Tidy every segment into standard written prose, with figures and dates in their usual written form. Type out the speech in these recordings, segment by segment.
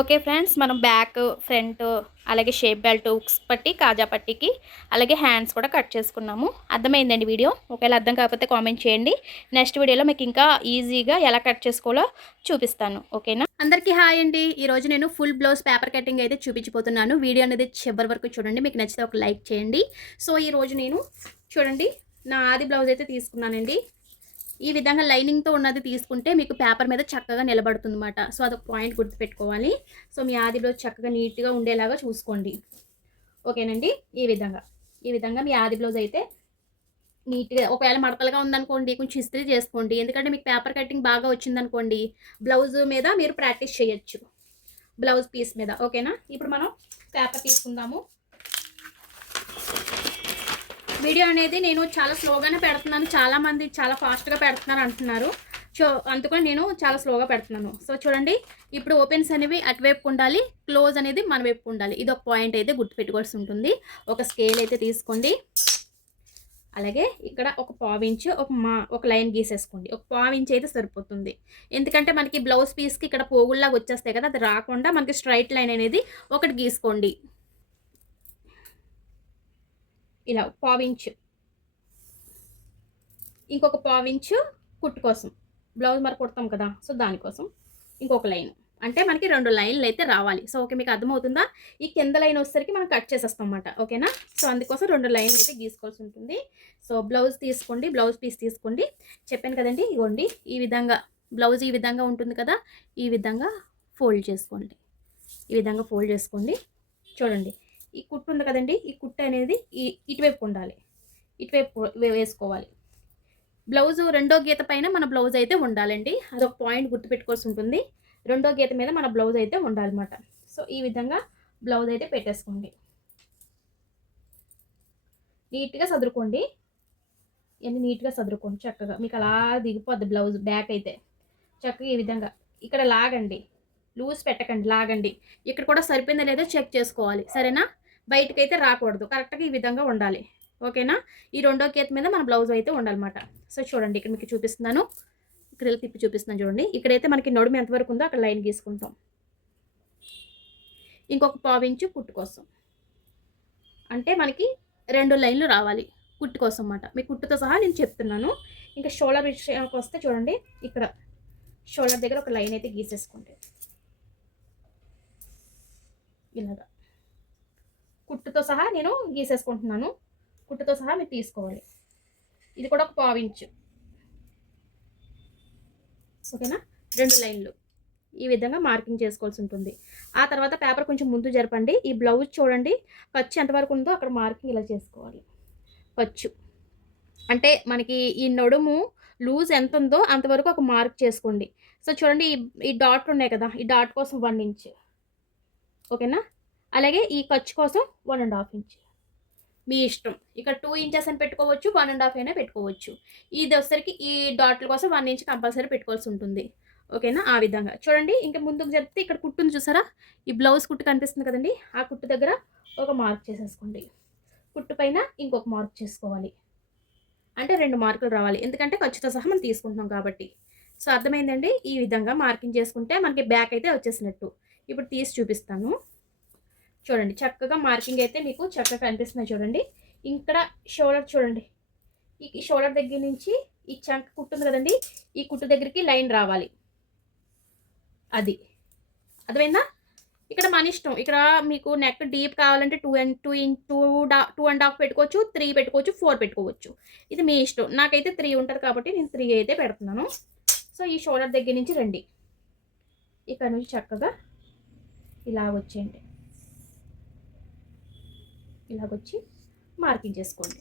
Okay friends, మనం back, front, అలాగే shape belt, hooks పట్టి, కాజా పట్టికి, అలాగే హ్యాండ్స్ కూడా కట్ చేసుకున్నాము. అర్థమైందండి వీడియో? ఒకవేళ అర్థం కాకపోతే కామెంట్ చేయండి. నెక్స్ట్ వీడియోలో మీకు ఇంకా ఈజీగా ఎలా కట్ చేసుకోవాలో చూపిస్తాను. ఓకేనా? అందరికీ హాయ్ అండి. ఈరోజు నేను ఫుల్ బ్లౌజ్ పేపర్ కటింగ్ అయితే చూపించబోతున్నాను. వీడియో అనేది చివరి వరకు చూడండి. మీకు నచ్చితే ఒక లైక్ చేయండి. సో ఈరోజు నేను చూడండి, నా ఆది బ్లౌజ్ అయితే తీసుకున్నానండి. ఈ విధంగా లైనింగ్తో ఉన్నది తీసుకుంటే మీకు పేపర్ మీద చక్కగా నిలబడుతుందన్నమాట. సో అదొక పాయింట్ గుర్తుపెట్టుకోవాలి. సో మీ ఆది బ్లౌజ్ చక్కగా నీట్గా ఉండేలాగా చూసుకోండి. ఓకేనండి? ఈ విధంగా మీ ఆది బ్లౌజ్ అయితే నీట్గా, ఒకవేళ మడతలుగా ఉందనుకోండి కొంచెం ఇస్త్రీ చేసుకోండి. ఎందుకంటే మీకు పేపర్ కటింగ్ బాగా వచ్చిందనుకోండి బ్లౌజ్ మీద మీరు ప్రాక్టీస్ చేయొచ్చు, బ్లౌజ్ పీస్ మీద. ఓకేనా? ఇప్పుడు మనం పేపర్ తీసుకుందాము. వీడియో అనేది నేను చాలా స్లోగానే పెడుతున్నాను. చాలామంది చాలా ఫాస్ట్గా పెడుతున్నారు అంటున్నారు. సో అందుకని నేను చాలా స్లోగా పెడుతున్నాను. సో చూడండి, ఇప్పుడు ఓపెన్స్ అనేవి అటువైపు ఉండాలి, క్లోజ్ అనేది మన వైపు ఉండాలి. ఇది ఒక పాయింట్ అయితే గుర్తుపెట్టుకోవాల్సి ఉంటుంది. ఒక స్కేల్ అయితే తీసుకోండి. అలాగే ఇక్కడ ఒక పావించు ఒక లైన్ గీసేసుకోండి. ఒక పావించి అయితే సరిపోతుంది. ఎందుకంటే మనకి బ్లౌజ్ పీస్కి ఇక్కడ పోగుల్లాగా వచ్చేస్తాయి కదా, అది రాకుండా మనకి స్ట్రైట్ లైన్ అనేది ఒకటి గీసుకోండి. ఇలా పావించు, ఇంకొక పావించు కుట్టు కోసం, బ్లౌజ్ మరి కుడతాం కదా, సో దానికోసం ఇంకొక లైన్. అంటే మనకి 2 లైన్లు అయితే రావాలి. సో ఓకే, మీకు అర్థమవుతుందా? ఈ కింద లైన్ వచ్చేసరికి మనం కట్ చేసేస్తాం అన్నమాట. ఓకేనా? సో అందుకోసం 2 లైన్లు అయితే గీసుకోవాల్సి ఉంటుంది. సో బ్లౌజ్ తీసుకోండి, బ్లౌజ్ పీస్ తీసుకోండి. చెప్పాను కదండి, ఇవ్వండి ఈ విధంగా బ్లౌజ్ ఈ విధంగా ఉంటుంది కదా, ఈ విధంగా ఫోల్డ్ చేసుకోండి. ఈ విధంగా ఫోల్డ్ చేసుకోండి. చూడండి, ఈ కుట్టు ఉంది కదండి, ఈ కుట్టు అనేది ఇటువైపు ఉండాలి, ఇటువైపు వేసుకోవాలి. బ్లౌజు రెండో గీత పైన మన బ్లౌజ్ అయితే ఉండాలండి. అదొక పాయింట్ గుర్తుపెట్టుకోవాల్సి ఉంటుంది. రెండో గీత మీద మన బ్లౌజ్ అయితే ఉండాలన్నమాట. సో ఈ విధంగా బ్లౌజ్ అయితే పెట్టేసుకోండి. నీట్గా సదురుకోండి. ఇవన్నీ నీట్గా సదురుకోండి చక్కగా. మీకు అలా దిగిపోద్ది బ్లౌజ్ బ్యాక్ అయితే. చక్కగా ఈ విధంగా ఇక్కడ లాగండి, లూజ్ పెట్టకండి, లాగండి. ఇక్కడ కూడా సరిపోయిందో లేదో చెక్ చేసుకోవాలి. సరేనా? బయటకైతే రాకూడదు, కరెక్ట్గా ఈ విధంగా ఉండాలి. ఓకేనా? ఈ రెండో గీత మీద మన బ్లౌజ్ అయితే ఉండాలన్నమాట. సో చూడండి, ఇక్కడ మీకు చూపిస్తున్నాను, ఇక్కడ తిప్పి చూపిస్తున్నాను చూడండి. ఇక్కడైతే మనకి నడుము ఎంతవరకు ఉందో అక్కడ లైన్ గీసుకుంటాం. ఇంకొక పావించు కుట్టు కోసం, అంటే మనకి 2 లైన్లు రావాలి కుట్టు కోసం అన్నమాట. మీ కుట్టుతో సహా నేను చెప్తున్నాను. ఇంకా షోల్డర్ విషయానికి వస్తే చూడండి, ఇక్కడ షోల్డర్ దగ్గర ఒక లైన్ అయితే గీసేసుకోండి. ఇలాగా కుట్టుతో సహా నేను గీసేసుకుంటున్నాను. కుట్టుతో సహా మీరు తీసుకోవాలి. ఇది కూడా ఒక పావించు. ఓకేనా? 2 లైన్లు ఈ విధంగా మార్కింగ్ చేసుకోవాల్సి ఉంటుంది. ఆ తర్వాత పేపర్ కొంచెం ముందు జరపండి. ఈ బ్లౌజ్ చూడండి, ఖర్చు ఎంతవరకు ఉందో అక్కడ మార్కింగ్ ఇలా చేసుకోవాలి. ఖర్చు అంటే మనకి ఈ నడుము లూజ్ ఎంత ఉందో అంతవరకు ఒక మార్క్ చేసుకోండి. సో చూడండి, ఈ డాట్ ఉన్నాయి కదా, ఈ డాట్ కోసం 1 ఇంచ్. ఓకేనా? అలాగే ఈ ఖర్చు కోసం 1.5 ఇంచ్. మీ ఇష్టం. ఇక్కడ 2 ఇంచెస్ అని పెట్టుకోవచ్చు, 1.5 అయినా పెట్టుకోవచ్చు. ఇది వచ్చేసరికి ఈ డాట్ల కోసం 1 ఇంచ్ కంపల్సరీ పెట్టుకోవాల్సి ఉంటుంది. ఓకేనా? ఆ విధంగా చూడండి. ఇంకా ముందుకు జరిపితే ఇక్కడ కుట్టుంది చూసారా, ఈ బ్లౌజ్ కుట్టు కనిపిస్తుంది కదండి, ఆ కుట్టు దగ్గర ఒక మార్క్ చేసేసుకోండి. కుట్టు పైన ఇంకొక మార్క్ చేసుకోవాలి. అంటే 2 మార్కులు రావాలి, ఎందుకంటే ఖర్చుతో సహా మనం తీసుకుంటున్నాం కాబట్టి. సో అర్థమైందండి? ఈ విధంగా మార్కింగ్ చేసుకుంటే మనకి బ్యాక్ అయితే వచ్చేసినట్టు. ఇప్పుడు తీసి చూపిస్తాను చూడండి. చక్కగా మార్కింగ్ అయితే మీకు చక్కగా కనిపిస్తున్నాయి చూడండి. ఇక్కడ షోల్డర్ చూడండి, ఈ షోల్డర్ దగ్గర నుంచి ఈ చంక కుట్టుంది కదండి, ఈ కుట్టు దగ్గరికి లైన్ రావాలి. అది అర్థమైందా? ఇక్కడ మన ఇష్టం. ఇక్కడ మీకు నెక్ డీప్ కావాలంటే 2.5 పెట్టుకోవచ్చు, 3 పెట్టుకోవచ్చు, 4 పెట్టుకోవచ్చు. ఇది మీ ఇష్టం. నాకైతే 3 ఉంటుంది కాబట్టి నేను 3 అయితే పెడుతున్నాను. సో ఈ షోల్డర్ దగ్గర నుంచి రండి, ఇక్కడ నుంచి చక్కగా ఇలా వచ్చేయండి. ఇలాగొచ్చి మార్కింగ్ చేసుకోండి.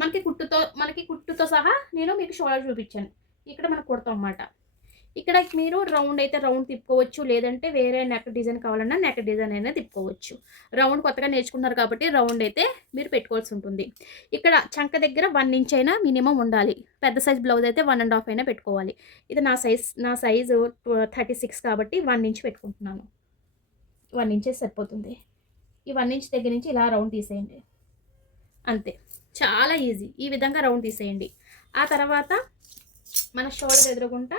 మనకి కుట్టుతో సహా నేను మీకు షోల్డర్ చూపించాను. ఇక్కడ మనం కుడతాం అన్నమాట. ఇక్కడ మీరు రౌండ్ అయితే రౌండ్ తిప్పుకోవచ్చు, లేదంటే వేరే నెక్ డిజైన్ కావాలన్నా నెక్ డిజైన్ అయినా తిప్పుకోవచ్చు. రౌండ్ కొత్తగా నేర్చుకున్నారు కాబట్టి రౌండ్ అయితే మీరు పెట్టుకోవాల్సి ఉంటుంది. ఇక్కడ చంక దగ్గర 1 ఇంచ్ అయినా మినిమం ఉండాలి. పెద్ద సైజ్ బ్లౌజ్ అయితే 1.5 అయినా పెట్టుకోవాలి. ఇది నా సైజు 36 కాబట్టి 1 ఇంచ్ పెట్టుకుంటున్నాను. 1 ఇంచే సరిపోతుంది. ఈ 1 ఇంచ్ దగ్గర నుంచి ఇలా రౌండ్ తీసేయండి. అంతే, చాలా ఈజీ. ఈ విధంగా రౌండ్ తీసేయండి. ఆ తర్వాత మన షోల్డర్ ఎదురుగుంటా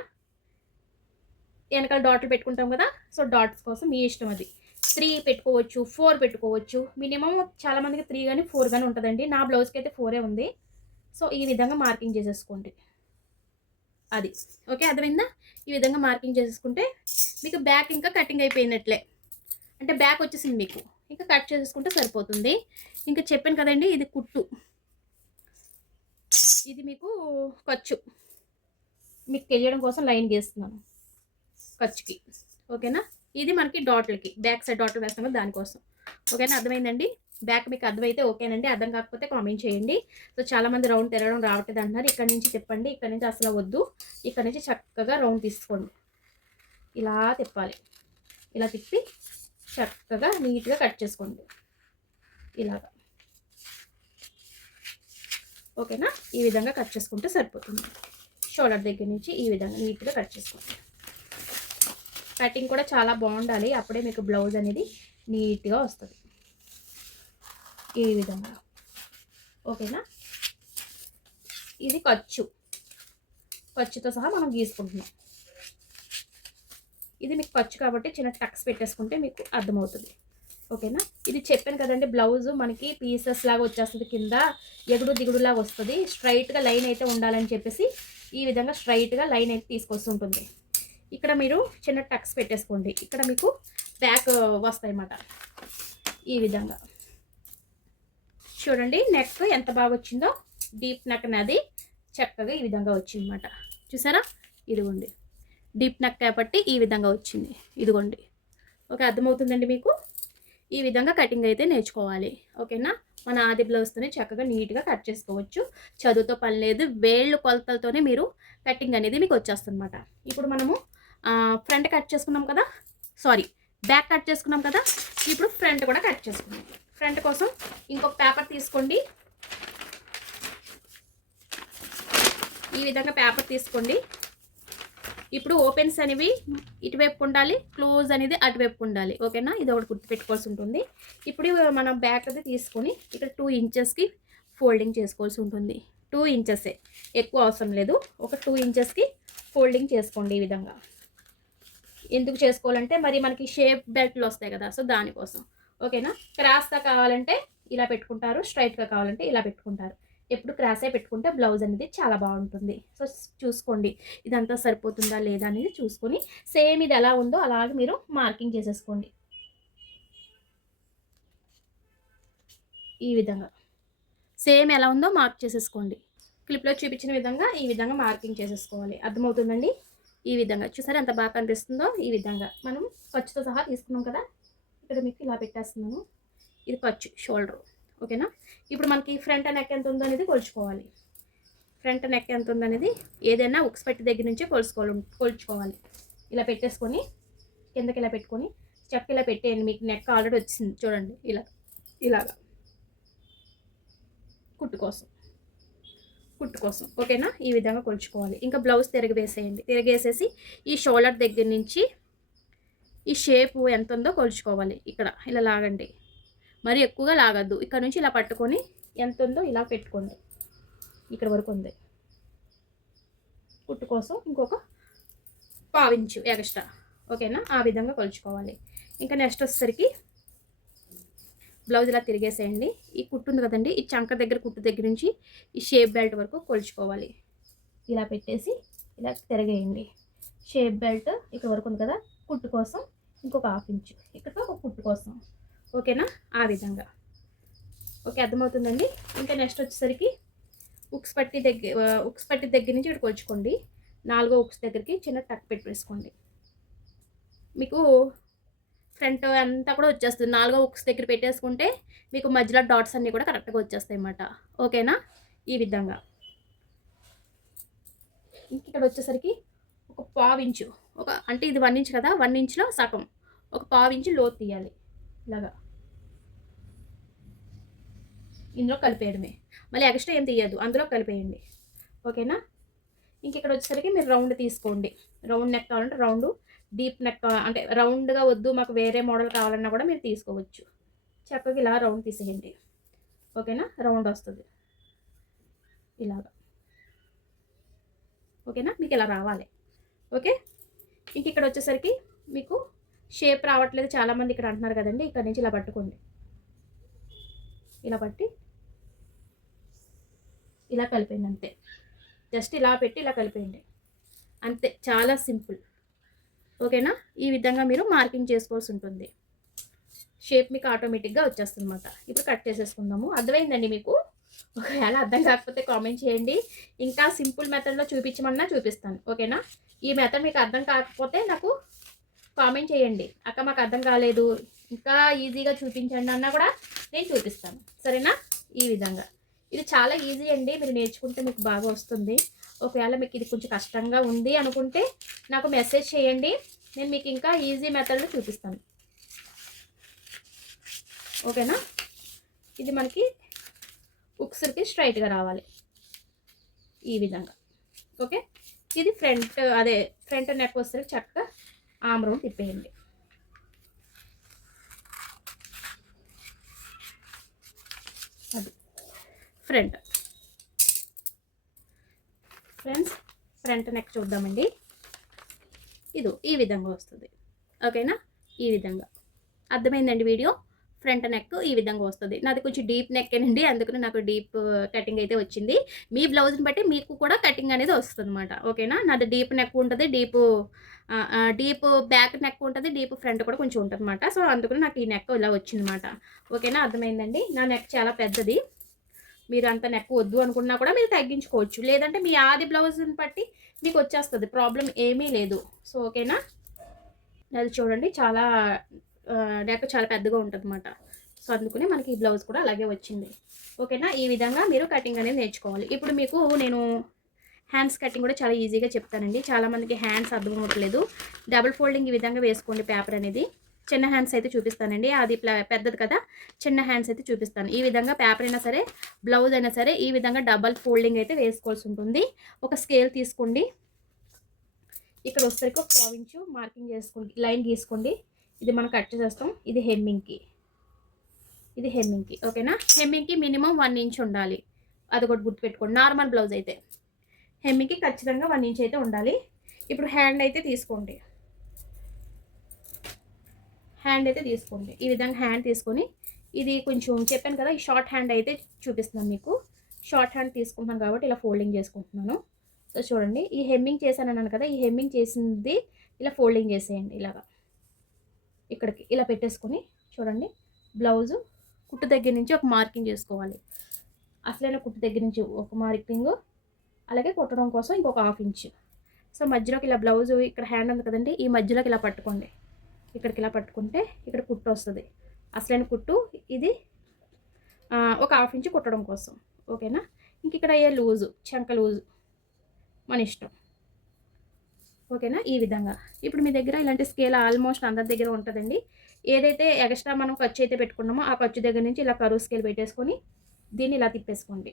వెనకాల డాట్లు పెట్టుకుంటాం కదా, సో డాట్స్ కోసం మీ ఇష్టం అది. 3 పెట్టుకోవచ్చు, 4 పెట్టుకోవచ్చు. మినిమం చాలామందికి 3 కానీ 4 కానీ ఉంటుందండి. నా బ్లౌజ్కి అయితే 4 ఉంది. సో ఈ విధంగా మార్కింగ్ చేసేసుకోండి. అది ఓకే, అర్థమైందా? ఈ విధంగా మార్కింగ్ చేసేసుకుంటే మీకు బ్యాక్ ఇంకా కటింగ్ అయిపోయినట్లే, అంటే బ్యాక్ వచ్చేసింది మీకు. ఇంకా కట్ చేసేసుకుంటే సరిపోతుంది. ఇంకా చెప్పాను కదండి, ఇది కుట్టు, ఇది మీకు ఖర్చు, మీకు తెలియడం కోసం లైన్ గీస్తున్నాను ఖర్చుకి. ఓకేనా? ఇది మనకి డాట్లకి, బ్యాక్ సైడ్ డాట్లు వేస్తాం కదా దానికోసం. ఓకేనా? అర్థమైందండి? బ్యాక్ మీకు అర్థమైతే ఓకేనండి, అర్థం కాకపోతే కామెంట్ చేయండి. సో చాలామంది రౌండ్ తిరగడం రావట్లేదు అంటున్నారు. ఇక్కడ నుంచి తిప్పండి, ఇక్కడ నుంచి అసలు వద్దు, ఇక్కడ నుంచి చక్కగా రౌండ్ తీసుకోండి. ఇలా తిప్పాలి, ఇలా తిప్పి చక్కగా నీట్గా కట్ చేసుకోండి ఇలాగా. ఓకేనా? ఈ విధంగా కట్ చేసుకుంటే సరిపోతుంది. షోల్డర్ దగ్గర నుంచి ఈ విధంగా నీట్గా కట్ చేసుకోండి. కటింగ్ కూడా చాలా బాగుండాలి, అప్పుడే మీకు బ్లౌజ్ అనేది నీట్గా వస్తుంది ఈ విధంగా. ఓకేనా? ఇది ఖర్చుతో సహా మనం గీసుకుంటున్నాం. ఇది మీకు ఖర్చు కాబట్టి చిన్న టక్స్ పెట్టేసుకుంటే మీకు అర్థమవుతుంది. ఓకేనా? ఇది చెప్పాను కదండి, బ్లౌజ్ మనకి పీసెస్ లాగా వచ్చేస్తుంది, కింద ఎగుడు దిగుడు లాగా వస్తుంది. స్ట్రైట్గా లైన్ అయితే ఉండాలని చెప్పేసి ఈ విధంగా స్ట్రైట్గా లైన్ అయితే తీసుకొస్తుంటుంది. ఇక్కడ మీరు చిన్న టక్స్ పెట్టేసుకోండి, ఇక్కడ మీకు బ్యాక్ వస్తాయి అన్నమాట ఈ విధంగా. చూడండి నెక్ ఎంత బాగా వచ్చిందో, డీప్ నెక్ అనేది చక్కగా ఈ విధంగా వచ్చిందన్నమాట. చూసారా? ఇదిగోండి డీప్ నెక్ కాబట్టి ఈ విధంగా వచ్చింది. ఇదిగోండి. ఓకే, అర్థమవుతుందండి మీకు? ఈ విధంగా కటింగ్ అయితే నేర్చుకోవాలి. ఓకేనా? మన ఆది బ్లౌజ్తోనే చక్కగా నీట్గా కట్ చేసుకోవచ్చు. చదువుతో పని లేదు, వేళ్ళు కొలతలతోనే మీరు కటింగ్ అనేది మీకు వచ్చేస్తుందన్నమాట. ఇప్పుడు మనము ఫ్రంట్ కట్ చేసుకున్నాం కదా, సారీ బ్యాక్ కట్ చేసుకున్నాం కదా, ఇప్పుడు ఫ్రంట్ కూడా కట్ చేసుకున్నాం. ఫ్రంట్ కోసం ఇంకొక పేపర్ తీసుకోండి, ఈ విధంగా పేపర్ తీసుకోండి. ఇప్పుడు ఓపెన్స్ అనేవి ఇటువైపు ఉండాలి, క్లోజ్ అనేది అటువైపు ఉండాలి. ఓకేనా? ఇది ఒకటి గుర్తుపెట్టుకోవాల్సి ఉంటుంది. ఇప్పుడు మనం బ్యాక్ అది తీసుకొని ఇక్కడ 2 ఇంచెస్కి ఫోల్డింగ్ చేసుకోవాల్సి ఉంటుంది. 2 ఇంచెసే, ఎక్కువ అవసరం లేదు. ఒక 2 ఇంచెస్కి ఫోల్డింగ్ చేసుకోండి ఈ విధంగా. ఎందుకు చేసుకోవాలంటే మరి మనకి షేప్ బెల్ట్లు వస్తాయి కదా, సో దానికోసం. ఓకేనా? క్రాస్గా కావాలంటే ఇలా పెట్టుకుంటారు, స్ట్రైట్గా కావాలంటే ఇలా పెట్టుకుంటారు. ఎప్పుడు క్రాసే పెట్టుకుంటే బ్లౌజ్ అనేది చాలా బాగుంటుంది. సో చూసుకోండి ఇదంతా సరిపోతుందా లేదా అనేది చూసుకొని సేమ్ ఇది ఎలా ఉందో అలాగే మీరు మార్కింగ్ చేసేసుకోండి ఈ విధంగా. సేమ్ ఎలా ఉందో మార్క్ చేసేసుకోండి. క్లిప్లో చూపించిన విధంగా ఈ విధంగా మార్కింగ్ చేసేసుకోవాలి. అర్థమవుతుందండి? ఈ విధంగా చూసారా ఎంత బాగా కనిపిస్తుందో? ఈ విధంగా మనం ఖర్చుతో సహా తీసుకున్నాం కదా, ఇక్కడ మీకు ఇలా పెట్టేస్తున్నాను. ఇది ఖర్చు షోల్డర్. ఓకేనా? ఇప్పుడు మనకి ఫ్రంట్ నెక్ ఎంత ఉందో అనేది కొలుచుకోవాలి. ఫ్రంట్ నెక్ ఎంత ఉందనేది ఏదైనా ఉక్స్ పట్టి దగ్గర నుంచే కొలుచుకోవాలి. ఇలా పెట్టేసుకొని కిందకి ఇలా పెట్టుకొని చెక్క ఇలా పెట్టేయండి. మీకు నెక్ ఆల్రెడీ వచ్చింది చూడండి, ఇలాగా కుట్టు కోసం. ఓకేనా? ఈ విధంగా కొలుచుకోవాలి. ఇంకా బ్లౌజ్ తిరగేసేసి ఈ షోల్డర్ దగ్గర నుంచి ఈ షేపు ఎంత ఉందో కొలుచుకోవాలి. ఇక్కడ ఇలా లాగండి, మరి ఎక్కువగా లాగద్దు. ఇక్కడ నుంచి ఇలా పట్టుకొని ఎంత ఉందో ఇలా పెట్టుకోండి. ఇక్కడ వరకు ఉంది. కుట్టు కోసం ఇంకొక 1/4 ఇంచు ఎక్స్ట్రా. ఓకేనా? ఆ విధంగా కొలుచుకోవాలి. ఇంకా నెక్స్ట్ వచ్చేసరికి బ్లౌజ్ ఇలా తిరిగేసేయండి. ఈ కుట్టు ఉంది కదండి, ఈ చంక దగ్గర కుట్టు దగ్గర నుంచి ఈ షేప్ బెల్ట్ వరకు కొలుచుకోవాలి. ఇలా పెట్టేసి ఇలా తిరగేయండి. షేప్ బెల్ట్ ఇక్కడ వరకు ఉంది కదా, కుట్టు కోసం ఇంకొక 1/2 ఇంచు, ఇక్కడ ఒక కుట్టు కోసం. ఓకేనా? ఆ విధంగా. ఓకే, అర్థమవుతుందండి? ఇంకా నెక్స్ట్ వచ్చేసరికి ఉక్స్ పట్టి దగ్గర నుంచి ఇక్కడ కొలుచుకోండి. 4వ ఉక్స్ దగ్గరికి చిన్న టక్ పెట్టేసుకోండి. మీకు ఫ్రంట్ అంతా కూడా వచ్చేస్తుంది. 4వ ఉక్స్ దగ్గర పెట్టేసుకుంటే మీకు మధ్యలో డాట్స్ అన్నీ కూడా కరెక్ట్గా వచ్చేస్తాయి అన్నమాట. ఓకేనా? ఈ విధంగా. ఇంక ఇక్కడ వచ్చేసరికి ఒక 1/4 ఇంచు, అంటే ఇది 1 ఇంచ్ కదా, 1 ఇంచ్లో సగం ఒక 1/4 ఇంచు లోతు తీయాలి. ఇలాగా ఇందులో కలిపేయడమే, మళ్ళీ ఎక్స్ట్రా ఏం తీయద్దు, అందులో కలిపేయండి. ఓకేనా? ఇంక ఇక్కడ వచ్చేసరికి మీరు రౌండ్ తీసుకోండి. రౌండ్ నెక్ కావాలంటే రౌండ్, డీప్ నెక్ అంటే రౌండ్గా వద్దు మాకు వేరే మోడల్ కావాలన్నా కూడా మీరు తీసుకోవచ్చు. చక్కగా ఇలా రౌండ్ తీసేయండి. ఓకేనా? రౌండ్ వస్తుంది ఇలాగా. ఓకేనా? మీకు ఇలా రావాలి. ఓకే, ఇంక ఇక్కడ వచ్చేసరికి మీకు షేప్ రావట్లేదు చాలామంది ఇక్కడ అంటున్నారు కదండి. ఇక్కడ నుంచి ఇలా పట్టుకోండి, ఇలా పట్టి ఇలా కలిపేయండి అంతే. జస్ట్ ఇలా పెట్టి ఇలా కలిపేయండి అంతే, చాలా సింపుల్. ఓకేనా? ఈ విధంగా మీరు మార్కింగ్ చేసుకోవాల్సి ఉంటుంది. షేప్ మీకు ఆటోమేటిక్గా వచ్చేస్తుంది అన్నమాట. ఇప్పుడు కట్ చేసేసుకుందాము. అర్థమైందండి మీకు? ఒకవేళ అర్థం కాకపోతే కామెంట్ చేయండి, ఇంకా సింపుల్ మెథడ్లో చూపించమన్నా చూపిస్తాను. ఓకేనా? ఈ మెథడ్ మీకు అర్థం కాకపోతే నాకు కామెంట్ చేయండి, అక్క మాకు అర్థం కాలేదు ఇంకా ఈజీగా చూపించండి అన్నా కూడా నేను చూపిస్తాను. సరేనా? ఈ విధంగా ఇది చాలా ఈజీ అండి, మీరు నేర్చుకుంటే మీకు బాగా వస్తుంది. ఒకవేళ మీకు ఇది కొంచెం కష్టంగా ఉంది అనుకుంటే నాకు మెసేజ్ చేయండి, నేను మీకు ఇంకా ఈజీ మెథడ్లో చూపిస్తాను. ఓకేనా? ఇది మనకి ఉక్సులకి స్ట్రైట్గా రావాలి ఈ విధంగా. ఓకే, ఇది ఫ్రంట్ నెక్ వస్తే చక్కగా ఆమ్ రౌండ్ తిప్పేయండి. అది ఫ్రంట్. ఫ్రెండ్స్, ఫ్రంట్ నెక్ చూద్దామండి. ఈ విధంగా వస్తుంది. ఓకేనా? ఈ విధంగా అర్థమైందండి వీడియో? ఫ్రంట్ నెక్ ఈ విధంగా వస్తుంది. నాది కొంచెం డీప్ నెక్ అండి, అందుకని నాకు డీప్ కటింగ్ అయితే వచ్చింది. మీ బ్లౌజ్ని బట్టి మీకు కూడా కటింగ్ అనేది వస్తుంది అనమాట. ఓకేనా? నాది డీప్ నెక్ ఉంటుంది, డీప్ బ్యాక్ నెక్ ఉంటుంది, డీప్ ఫ్రంట్ కూడా కొంచెం ఉంటుంది అనమాట. సో అందుకని నాకు ఈ నెక్ ఇలా వచ్చిందన్నమాట. ఓకేనా? అర్థమైందండి? నా నెక్ చాలా పెద్దది. మీరు అంత నెక్ వద్దు అనుకున్నా కూడా మీరు తగ్గించుకోవచ్చు, లేదంటే మీ ఆది బ్లౌజ్ని బట్టి మీకు వచ్చేస్తుంది, ప్రాబ్లం ఏమీ లేదు. సో ఓకేనా? అది చూడండి, చాలా నెక్ చాలా పెద్దగా ఉంటుంది అన్నమాట. సో అందుకని మనకి ఈ బ్లౌజ్ కూడా అలాగే వచ్చింది. ఓకేనా? ఈ విధంగా మీరు కటింగ్ అనేది నేర్చుకోవాలి. ఇప్పుడు మీకు నేను హ్యాండ్స్ కటింగ్ కూడా చాలా ఈజీగా చెప్తానండి. చాలామందికి హ్యాండ్స్ అర్థం అవ్వట్లేదు. డబుల్ ఫోల్డింగ్ ఈ విధంగా వేసుకోండి పేపర్ అనేది. చిన్న హ్యాండ్స్ అయితే చూపిస్తానండి, అది పెద్దది కదా, చిన్న హ్యాండ్స్ అయితే చూపిస్తాను. ఈ విధంగా పేపర్ అయినా సరే బ్లౌజ్ అయినా సరే ఈ విధంగా డబల్ ఫోల్డింగ్ అయితే వేసుకోవాల్సి ఉంటుంది. ఒక స్కేల్ తీసుకోండి, ఇక్కడ వచ్చేసరికి ఒక 1 ఇంచు మార్కింగ్ చేసుకోండి, లైన్ గీసుకోండి. ఇది మనం కట్ చేసేస్తాం. ఇది హెమ్మింగ్కి. ఓకేనా? హెమ్మింగ్కి మినిమం 1 ఇంచ్ ఉండాలి, అది కూడా గుర్తుపెట్టుకోండి. నార్మల్ బ్లౌజ్ అయితే హెమ్మింగ్కి ఖచ్చితంగా 1 ఇంచ్ అయితే ఉండాలి. ఇప్పుడు హ్యాండ్ అయితే తీసుకోండి, ఈ విధంగా హ్యాండ్ తీసుకొని, ఇది కొంచెం చెప్పాను కదా, ఈ షార్ట్ హ్యాండ్ అయితే చూపిస్తున్నాను మీకు. షార్ట్ హ్యాండ్ తీసుకుంటున్నాను కాబట్టి ఇలా ఫోల్డింగ్ చేసుకుంటున్నాను. సో చూడండి, ఈ హెమ్మింగ్ చేశాను అన్నాను కదా, ఈ హెమ్మింగ్ చేసింది ఇలా ఫోల్డింగ్ చేసేయండి. ఇలాగా ఇక్కడికి ఇలా పెట్టేసుకొని చూడండి, బ్లౌజు కుట్టు దగ్గర నుంచి ఒక మార్కింగ్ చేసుకోవాలి. అసలైన కుట్టు దగ్గర నుంచి ఒక మార్కింగ్, అలాగే కుట్టడం కోసం ఇంకొక 1/2 ఇంచ్. సో మధ్యలోకి ఇలా బ్లౌజు ఇక్కడ హ్యాండ్ ఉంది కదండి, ఈ మధ్యలోకి ఇలా పట్టుకోండి. ఇక్కడికి ఇలా పట్టుకుంటే ఇక్కడ కుట్టు వస్తుంది, అసలైన కుట్టు. ఇది ఒక 1/2 ఇంచ్ కుట్టడం కోసం. ఓకేనా? ఇంక ఇక్కడ ఏ లూజు, చంక లూజు మన ఇష్టం. ఓకేనా? ఈ విధంగా ఇప్పుడు మీ దగ్గర ఇలాంటి స్కేల్ ఆల్మోస్ట్ అందరి దగ్గర ఉంటుందండి. ఏదైతే ఎక్స్ట్రా మనం ఖర్చు అయితే పెట్టుకున్నామో ఆ ఖర్చు దగ్గర నుంచి ఇలా కరువు స్కేల్ పెట్టేసుకొని దీన్ని ఇలా తిప్పేసుకోండి.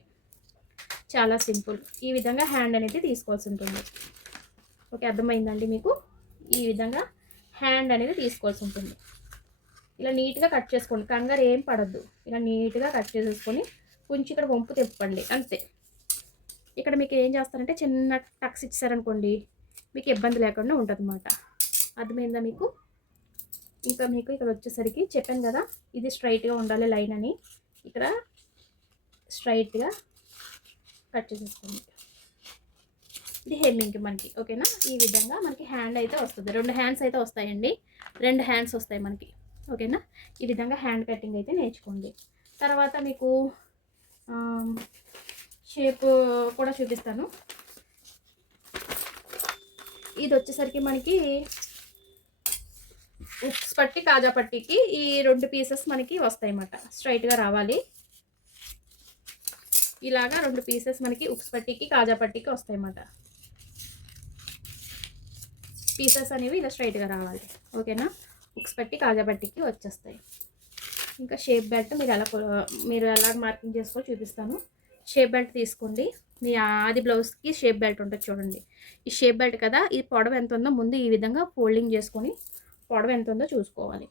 చాలా సింపుల్. ఈ విధంగా హ్యాండ్ అనేది తీసుకోవాల్సి ఉంటుంది. ఓకే, అర్థమైందండి మీకు? ఈ విధంగా హ్యాండ్ అనేది తీసుకోవాల్సి ఉంటుంది. ఇలా నీట్గా కట్ చేసుకోండి, కంగారు ఏం పడద్దు. ఇలా నీట్గా కట్ చేసేసుకొని కొంచెం ఇక్కడ వంపు తిప్పండి అంతే. ఇక్కడ మీకు ఏం చేస్తారంటే చిన్న టక్స్ ఇచ్చారనుకోండి, మీకు ఇబ్బంది లేకుండా ఉంటుంది అన్నమాట. అర్థమైందా మీకు? ఇంకా మీకు ఇక్కడ వచ్చేసరికి చెప్పాను కదా, ఇది స్ట్రైట్గా ఉండాలి లైన్ అని. ఇక్కడ స్ట్రైట్గా కట్ చేసేసుకోండి. ఇది హెమ్మింగ్కి మనకి. ఓకేనా? ఈ విధంగా మనకి హ్యాండ్ అయితే వస్తుంది. 2 హ్యాండ్స్ అయితే వస్తాయండి, 2 హ్యాండ్స్ వస్తాయి మనకి. ఓకేనా? ఈ విధంగా హ్యాండ్ కటింగ్ అయితే నేర్చుకోండి. తర్వాత మీకు షేప్ కూడా చూపిస్తాను. ఇది వచ్చేసరికి మనకి ఉక్స్ పట్టి కాజా పట్టికి ఈ 2 పీసెస్ మనకి వస్తాయి అన్నమాట. స్ట్రైట్గా రావాలి. ఇలాగా 2 పీసెస్ మనకి ఉక్స్ పట్టికి కాజా పట్టికి వస్తాయి అన్నమాట. పీసెస్ అనేవి ఇలా స్ట్రైట్గా రావాలి. ఓకేనా? ఉక్స్ పట్టి కాజా పట్టికి వచ్చేస్తాయి. ఇంకా షేప్ బెల్ట్ మీరు ఎలా మార్కింగ్ చేసుకోవాలో చూపిస్తాను. షేప్ బెల్ట్ తీసుకోండి. మీ ఆది బ్లౌజ్కి షేప్ బెల్ట్ ఉంటుంది చూడండి. ఈ షేప్ బెల్ట్ కదా, ఈ పొడవు ఎంత ఉందో ముందు ఈ విధంగా ఫోల్డింగ్ చేసుకొని పొడవు ఎంత ఉందో చూసుకోవాలి.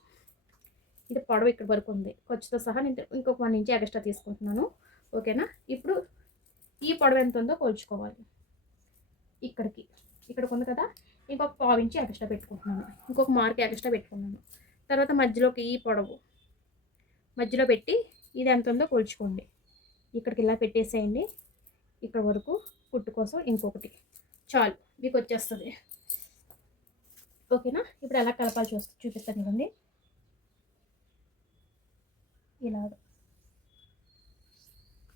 ఇది పొడవు ఇక్కడ వరకు ఉంది, ఖర్చుతో సహా నేను ఇంకొక 1 ఇంచ్ ఎక్స్ట్రా తీసుకుంటున్నాను. ఓకేనా? ఇప్పుడు ఈ పొడవు ఎంత ఉందో కొలుచుకోవాలి. ఇక్కడికి ఉంది కదా, ఇంకొక పావు ఇంచి ఎక్స్ట్రా పెట్టుకుంటున్నాను, ఇంకొక మార్క్ ఎక్స్ట్రా పెట్టుకున్నాను. తర్వాత మధ్యలోకి ఈ పొడవు మధ్యలో పెట్టి ఇది ఎంత ఉందో కొలుచుకోండి. ఇక్కడికి ఇలా పెట్టేసేయండి. ఇక్కడ వరకు కుట్టు కోసం ఇంకొకటి చాలు, మీకు వచ్చేస్తుంది. ఓకేనా? ఇప్పుడు ఎలా కలపాలి చూపిస్తాను కదండి.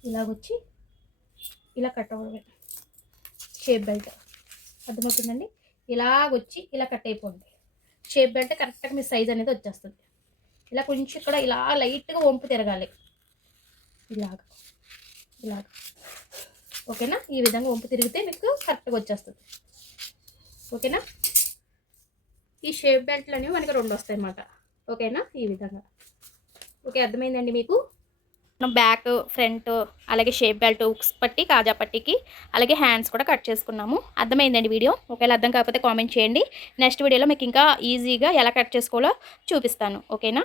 ఇలాగొచ్చి ఇలా కట్ అవ్వడమే షేప్ బెల్ట్. అర్థమవుతుందండి? ఇలాగొచ్చి ఇలా కట్ అయిపోండి. షేప్ బెల్ట్ కరెక్ట్గా మీ సైజ్ అనేది వచ్చేస్తుంది. ఇలా కొంచెం ఇక్కడ ఇలా లైట్గా వంపు తిరగాలి, ఇలాగ. ఓకేనా? ఈ విధంగా వంపు తిరిగితే మీకు కరెక్ట్గా వచ్చేస్తుంది. ఓకేనా? ఈ షేప్ బెల్ట్లు అనేవి మనకి 2 వస్తాయి అన్నమాట. ఓకేనా? ఈ విధంగా. ఓకే, అర్థమైందండి మీకు? మనం బ్యాక్, ఫ్రంట్, అలాగే షేప్ బెల్ట్, హుక్స్ పట్టి, కాజా పట్టికి, అలాగే హ్యాండ్స్ కూడా కట్ చేసుకున్నాము. అర్థమైందండి వీడియో? ఒకవేళ అర్థం కాకపోతే కామెంట్ చేయండి. నెక్స్ట్ వీడియోలో మీకు ఇంకా ఈజీగా ఎలా కట్ చేసుకోవాలో చూపిస్తాను. ఓకేనా?